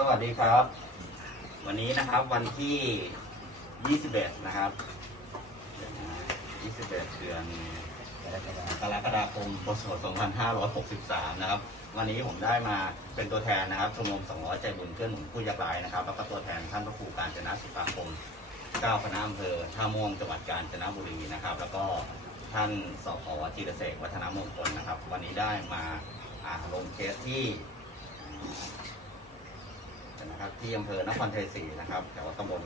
สวัสดีครับ วันนี้นะครับวันที่ 21 นะครับ21เดือนกรกฎาคมพศ2563 นะครับ วันนี้ผมได้มาเป็นตัวแทนนะครับชมรม200 ใจบุญเพื่อนหนุนผู้ยากไร้นะครับ แล้วก็ตัวแทนท่านพระครูการจนะสุภาคมเจ้าคณะอำเภอท่าม่วงจังหวัดกาญจนบุรีนะครับ แล้วก็ท่านสพจิรเสกวัฒนมงคลนะครับ วันนี้ได้มาลงเคสที่ นะครับที่อำเภอนครชัยศรีนะครับแถวตำบล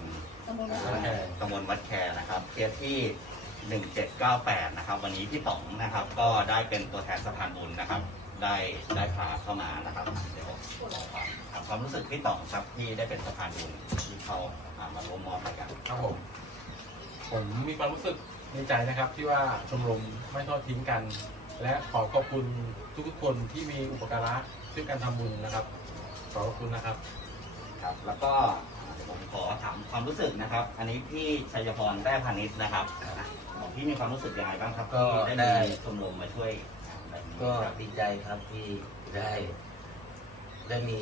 ตำบลวัดแขอกตำบลวัดแคนะครับเคสที่ 1798 นะครับ วันนี้พี่ต๋องนะครับก็ได้เป็นตัวแทนสะพานบุญนะครับ ได้ได้พาเข้ามานะครับ เดี๋ยวถามความรู้สึกพี่ต๋องครับที่ได้เป็นสะพานบุญที่เขาอ่ามาร่วมมอบให้กันครับผม ผมมีความรู้สึกในใจนะครับที่ว่าชมรมไม่ทอดทิ้งกัน และขอขอบคุณทุกๆคนที่มีอุปการะช่วยกันทำบุญนะครับ ขอบคุณนะครับ ครับแล้วก็เดี๋ยวผมขอถามความรู้สึกนะครับ อันนี้พี่ชัยพรแต้พานิชนะครับของพี่มีความรู้สึกยังไงบ้างครับก็ที่ได้ ได้มีชมรมมาช่วยแบบนี้ก็ครับดีใจครับที่ได้ได้มี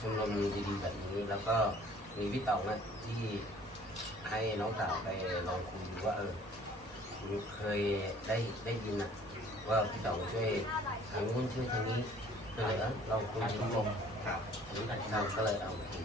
ชมรมดีๆแบบนี้ แล้วก็มีพี่เต่านะที่ให้น้องสาวไปลองคุยดูว่าเออคุณเคยได้ได้ยินนะว่าพี่เต่าช่วยทางนู้นช่วยทางนี้ก็เลยเออเราคุยทางชมรม ครับรู้จักเราก็เลยเอาโอเค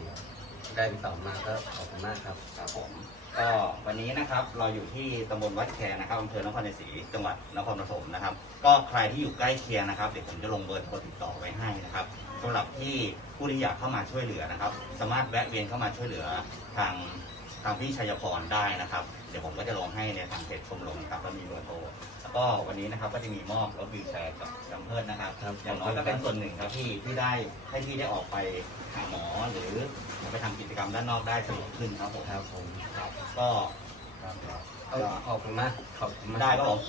ได้ติดต่อมาก็ขอบคุณมากครับ ครับผมก็วันนี้นะครับเราอยู่ที่ตำบลวัดแคนะครับอำเภอนครชัยศรีจังหวัดนครปฐมนะครับ ก็ใครที่อยู่ใกล้เคียงนะครับเดี๋ยวผมจะลงเบอร์โทรติดต่อไว้ให้นะครับสำหรับที่ผู้ที่อยากเข้ามาช่วยเหลือนะครับ สามารถแวะเวียนเข้ามาช่วยเหลือทางางพี่ชัยพรได้นะครับ เดี๋ยวผมก็จะลงให้ในทางเพจชมรมครับแล้วมีเบอร์โทรแล้วก็วันนี้นะครับก็จะมีมอบรถวีลแชร์กับจัมเพิร์ดนะครับ ครับ อย่างน้อยก็เป็นส่วนหนึ่งครับที่ที่ได้ให้ที่ได้ออกไปหาหมอหรือไปทำกิจกรรมด้านนอกได้สะดวกขึ้นครับผมครับผมครับก็เออขอบคุณมากขอบคุณมาก ได้ครับผม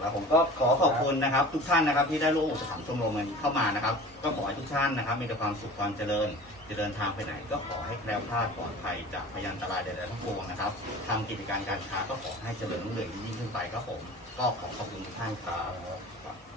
แล้วผมก็ขอขอบคุณนะครับ ทุกท่านนะครับที่ได้ร่วมอุปถัมภ์ชมรมนี้เข้ามานะครับ ก็ขอให้ทุกท่านนะครับ มีแต่ความสุขความเจริญจะเดินทางไปไหน ก็ขอให้แคล้วคลาดปลอดภัยจากพยันตรายใดๆทั้งปวงนะครับทำกิจการการค้าก็ขอให้เจริญรุ่งเรืองยิ่งขึ้นไปครับผม ก็ขอขอบคุณทุกท่านครับ